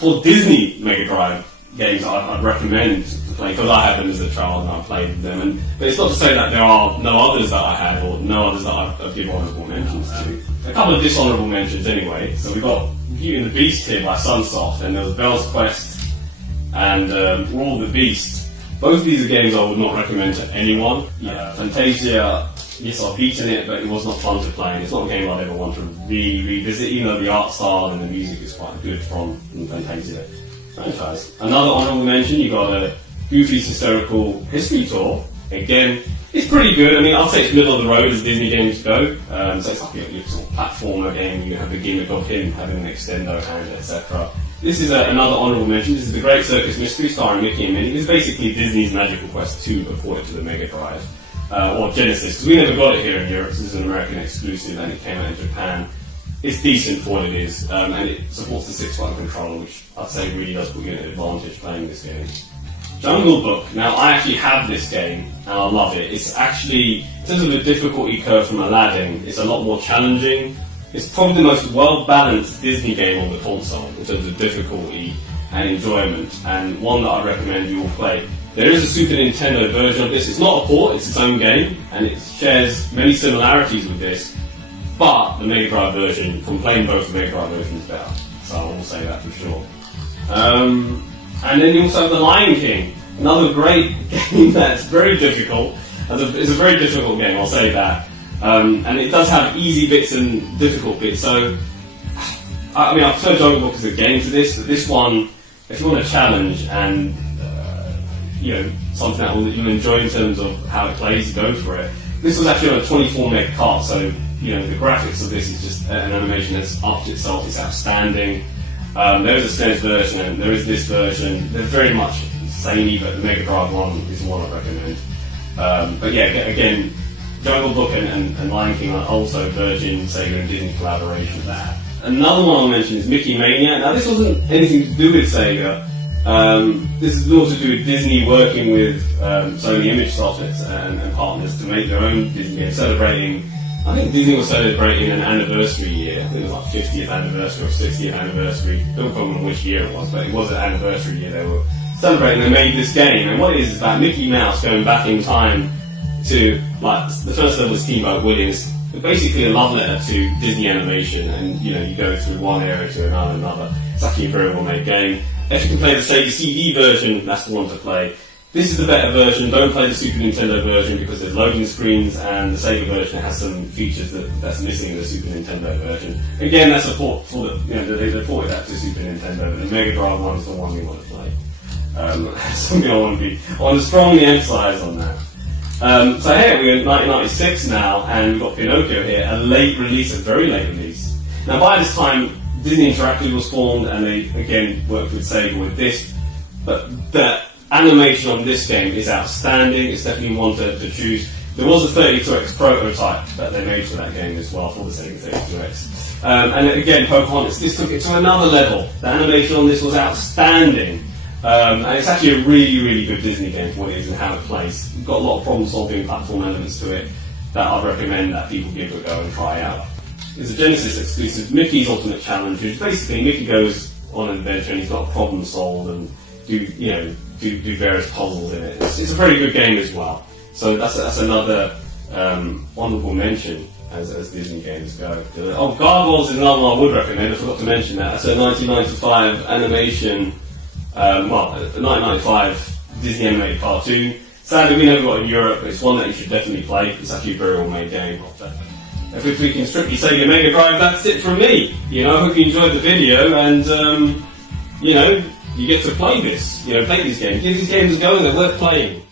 for Disney Mega Drive games I'd recommend to play, because I had them as a child and I played them. But it's not to say that there are no others that I had, or no others that I've given honourable mentions to. A couple of dishonourable mentions anyway. So we've got Beauty and the Beast here by Sunsoft, and there was Bell's Quest and All the Beast. Both of these are games I would not recommend to anyone. Fantasia, yes, I've beaten it, but it was not fun to play, and it's not a game I'd ever want to revisit, even though the art style and the music is quite good from the Fantasia franchise. Another honourable mention, you got a Goofy's Hysterical History Tour. Again, it's pretty good. I mean, I'd say it's middle of the road as Disney games go. So it's like your sort of platformer game. You have the Game of him having an extendo hand, etc. This is another honourable mention. This is The Great Circus Mystery starring Mickey and Minnie. This is basically Disney's Magical Quest 2 before it to the Mega Drive. Or Genesis, because we never got it here in Europe. This is an American exclusive and it came out in Japan. It's decent for what it is, and it supports the 6-button controller, which I'd say really does put you at an advantage playing this game. Jungle Book. Now, I actually have this game, and I love it. It's actually, in terms of the difficulty curve from Aladdin, it's a lot more challenging. It's probably the most well-balanced Disney game on the console in terms of difficulty and enjoyment, and one that I recommend you all play. There is a Super Nintendo version of this. It's not a port, it's its own game, and it shares many similarities with this, but the Mega Drive version, from playing both the Mega Drive versions, is better. So I will say that for sure. And then you also have The Lion King, another great game that's very difficult. It's a very difficult game, I'll say that. And it does have easy bits and difficult bits. So, I mean, I prefer Jungle Book as a game to this. But this one, if you want a challenge and something that you'll enjoy in terms of how it plays, go for it. This was actually on a 24 meg card, so the graphics of this is just an animation that's upped itself. It's outstanding. There is a SNES version and there is this version. They're very much samey, but the Mega Drive one is the one I recommend. But yeah, again, Jungle Book and Lion King are also Virgin, Sega and Disney collaboration there. Another one I'll mention is Mickey Mania. Now this wasn't anything to do with Sega. This is more to do with Disney working with Sony Image Software and partners to make their own Disney game, celebrating. I think Disney was celebrating an anniversary year. I think it was like 50th anniversary or 60th anniversary. Don't remember which year it was, but it was an anniversary year. They were celebrating. They made this game, and what it is about Mickey Mouse going back in time to the first level is Steamboat Willie. Basically a love letter to Disney animation, and you go through one area to another. It's actually a very well made game. If you can play the Sega CD version, that's the one to play. This is the better version. Don't play the Super Nintendo version because there's loading screens, and the Sega version has some features that's missing in the Super Nintendo version. Again, that's a port for they ported that to Super Nintendo, but the Mega Drive one is the one we want to play. Something I want to strongly emphasise on that. So here we're in 1996 now, and we've got Pinocchio here, a very late release. Now by this time, Disney Interactive was formed, and they again worked with Sega with this, but the animation on this game is outstanding. It's definitely one to choose. There was a 32X prototype that they made for that game as well, for the Sega 32X. And again, Pocahontas, this took it to another level. The animation on this was outstanding. And it's actually a really, really good Disney game for what it is and how it plays. It's got a lot of problem-solving platform elements to it that I'd recommend that people give a go and try out. It's a Genesis exclusive, Mickey's Ultimate Challenge, which basically Mickey goes on an adventure and he's got a problem solved and do various puzzles in it. It's a very good game as well. So that's another honourable mention as Disney games go. Gargoyles is another one I would recommend. I forgot to mention that. That's a 1995 animation. A 1995 Disney animated cartoon. Sadly, we never got it in Europe, but it's one that you should definitely play. It's actually a very well-made game. If we can strictly Sega Mega Drive, that's it from me. I hope you enjoyed the video, and you get to play this. Play these games. Give these games a go. They're worth playing.